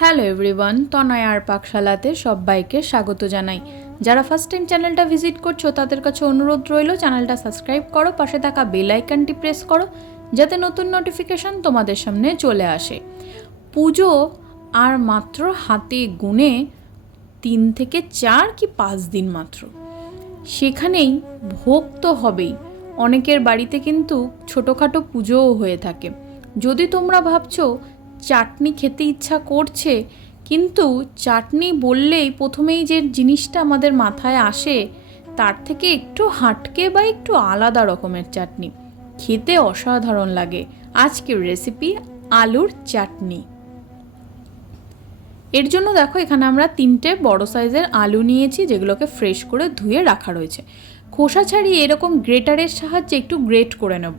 Hello everyone, তনয়ার পাকশালাতে সবাইকে স্বাগত জানাই। যারা ফার্স্ট টাইম চ্যানেলটা ভিজিট করছো তাদের কাছে অনুরোধ রইল, চ্যানেলটা সাবস্ক্রাইব করো, পাশে থাকা বেল আইকনটি প্রেস করো যাতে নতুন নোটিফিকেশন তোমাদের সামনে চলে আসে। পুজো আর মাত্র হাতে গুনে 3 থেকে 4 কি 5 দিন মাত্র, সেখানেই ভোগ তো হবেই। অনেকের বাড়িতে কিন্তু ছোটোখাটো পুজোও হয়ে থাকে। যদি তোমরা ভাবছো চাটনি খেতে ইচ্ছা করছে, কিন্তু চাটনি বললেই প্রথমেই যে জিনিসটা আমাদের মাথায় আসে তার থেকে একটু হাটকে বা একটু আলাদা রকমের চাটনি, খেতে অসাধারণ লাগে। আজকের রেসিপি আলুর চাটনি। এর জন্য দেখো এখানে আমরা 3টে বড় সাইজের আলু নিয়েছি, যেগুলোকে ফ্রেশ করে ধুয়ে রাখা রয়েছে। খোসা ছাড়িয়ে এরকম গ্রেটারের সাহায্যে একটু গ্রেট করে নেব।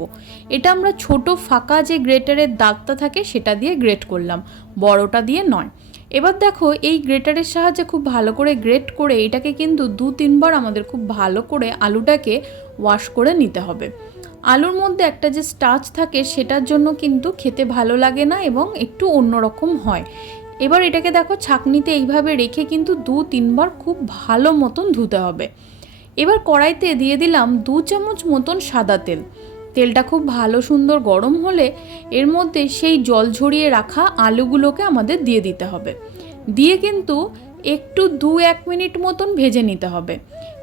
এটা আমরা ছোট ফাঁকা যে গ্রেটারের দাগটা থাকে সেটা দিয়ে গ্রেট করলাম, বড়টা দিয়ে নয়। এবার দেখো এই গ্রেটারের সাহায্যে খুব ভালো করে গ্রেট করে এটাকে কিন্তু 2-3 বার আমাদের খুব ভালো করে আলুটাকে ওয়াশ করে নিতে হবে। আলুর মধ্যে একটা যে স্টার্চ থাকে সেটার জন্য কিন্তু খেতে ভালো লাগে না এবং একটু অন্যরকম হয়। এবার এটাকে দেখো ছাঁকনিতে এইভাবে রেখে কিন্তু 2-3 বার খুব ভালো মতন ধুতে হবে। এবার কড়াইতে দিয়ে দিলাম 2 চামচ মতন সাদা তেল। তেলটা খুব ভালো সুন্দর গরম হলে এর মধ্যে সেই জল ঝরিয়ে রাখা আলুগুলোকে আমাদের দিয়ে দিতে হবে। দিয়ে কিন্তু একটু 2-1 মিনিট মতন ভেজে নিতে হবে।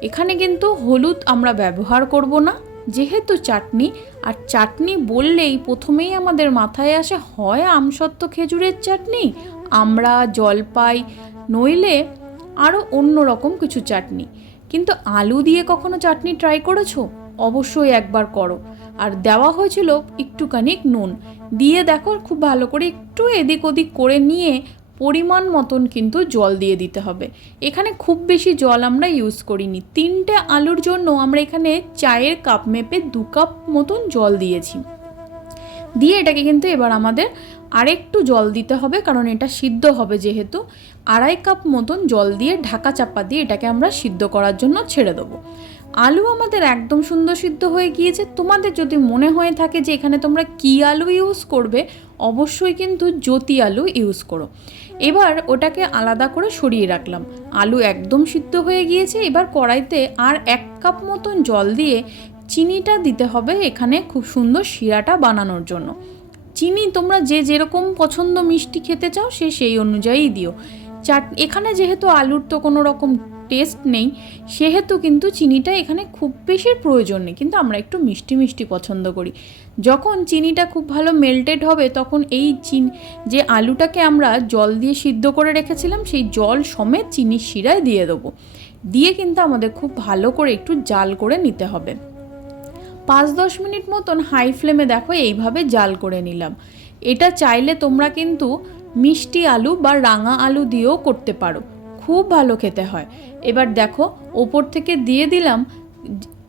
এখানে কিন্তু হলুদ আমরা ব্যবহার করব না, যেহেতু চাটনি, আর চাটনি বললেই প্রথমেই আমাদের মাথায় আসে হয় আমসত্ত্ব খেজুরের চাটনি, আমরা জলপাই, নইলে আরও অন্য রকম কিছু চাটনি। কিন্তু আলু দিয়ে কখনো চাটনি ট্রাই করেছো? অবশ্যই একবার করো। আর দেওয়া হয়েছিল একটুখানি নুন দিয়ে, দেখো খুব ভালো করে একটু এদিক ওদিক করে নিয়ে পরিমাণ মতন কিন্তু জল দিয়ে দিতে হবে। এখানে খুব বেশি জল আমরা ইউজ করিনি। 3টে আলুর জন্য আমরা এখানে চায়ের কাপ মেপে 2 কাপ মতন জল দিয়েছি। দিয়ে এটাকে কিন্তু এবার আমাদের আরেকটু জল দিতে হবে, কারণ এটা সিদ্ধ হবে যেহেতু। 2.5 কাপ মতন জল দিয়ে ঢাকা চাপা দিয়ে এটাকে আমরা সিদ্ধ করার জন্য ছেড়ে দেবো। আলু আমাদের একদম সুন্দর সিদ্ধ হয়ে গিয়েছে। তোমাদের যদি মনে হয়ে থাকে যে এখানে তোমরা কী আলু ইউজ করবে, অবশ্যই কিন্তু জ্যোতি আলু ইউজ করো। এবার ওটাকে আলাদা করে সরিয়ে রাখলাম। আলু একদম সিদ্ধ হয়ে গিয়েছে। এবার কড়াইতে আর 1 কাপ মতন জল দিয়ে চিনিটা দিতে হবে এখানে খুব সুন্দর শিরাটা বানানোর জন্য। চিনি তোমরা যে যেরকম পছন্দ মিষ্টি খেতে চাও সেই অনুযায়ী দিও। এখানে যেহেতু আলুর তো কোনো রকম টেস্ট নেই, সেহেতু কিন্তু চিনিটা এখানে খুব বেশি প্রয়োজন নেই, কিন্তু আমরা একটু মিষ্টি মিষ্টি পছন্দ করি। যখন চিনিটা খুব ভালো মেল্টেড হবে তখন এই যে আলুটাকে আমরা জল দিয়ে সিদ্ধ করে রেখেছিলাম সেই জল সমেত চিনির শিরায় দিয়ে দেবো। দিয়ে কিন্তু আমাদের খুব ভালো করে একটু জাল করে নিতে হবে। 5-10 মিনিট মতন হাই ফ্লেমে দেখো এইভাবে জাল করে নিলাম। এটা চাইলে তোমরা কিন্তু মিষ্টি আলু বা রাঙা আলু দিয়েও করতে পারো, খুব ভালো খেতে হয়। এবার দেখো ওপর থেকে দিয়ে দিলাম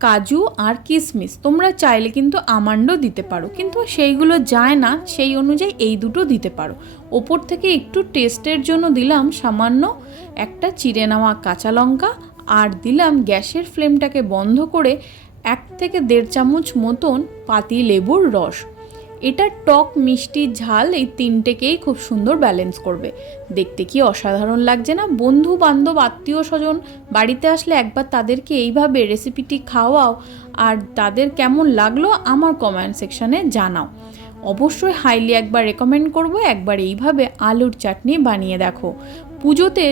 কাজু আর কিশমিশ। তোমরা চাইলে কিন্তু আমন্ডও দিতে পারো, কিন্তু সেইগুলো যায় না, সেই অনুযায়ী এই দুটো দিতে পারো। ওপর থেকে একটু টেস্টের জন্য দিলাম সামান্য একটা চিড়ে নেওয়া কাঁচা লঙ্কা, আর দিলাম গ্যাসের ফ্লেমটাকে বন্ধ করে 1 থেকে 1.5 চামচ মতন পাতি লেবুর রস। এটা টক মিষ্টি ঝাল এই 3টেকেই খুব সুন্দর ব্যালেন্স করবে। দেখতে কি অসাধারণ লাগছে না? বন্ধু বান্ধব আত্মীয় স্বজন বাড়িতে আসলে একবার তাদেরকে এইভাবে রেসিপিটি খাওয়াও, আর তাদের কেমন লাগলো আমার কমেন্ট সেকশানে জানাও। অবশ্যই হাইলি একবার রেকমেন্ড করব, একবার এইভাবে আলুর চাটনি বানিয়ে দেখো। পুজোতে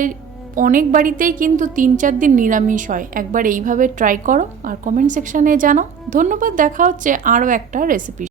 অনেক বাড়িতেই কিন্তু 3-4 দিন নিরামিষ হয়, একবার এইভাবে ট্রাই করো আর কমেন্ট সেকশানে জানাও। ধন্যবাদ, দেখা হচ্ছে আরও একটা রেসিপি।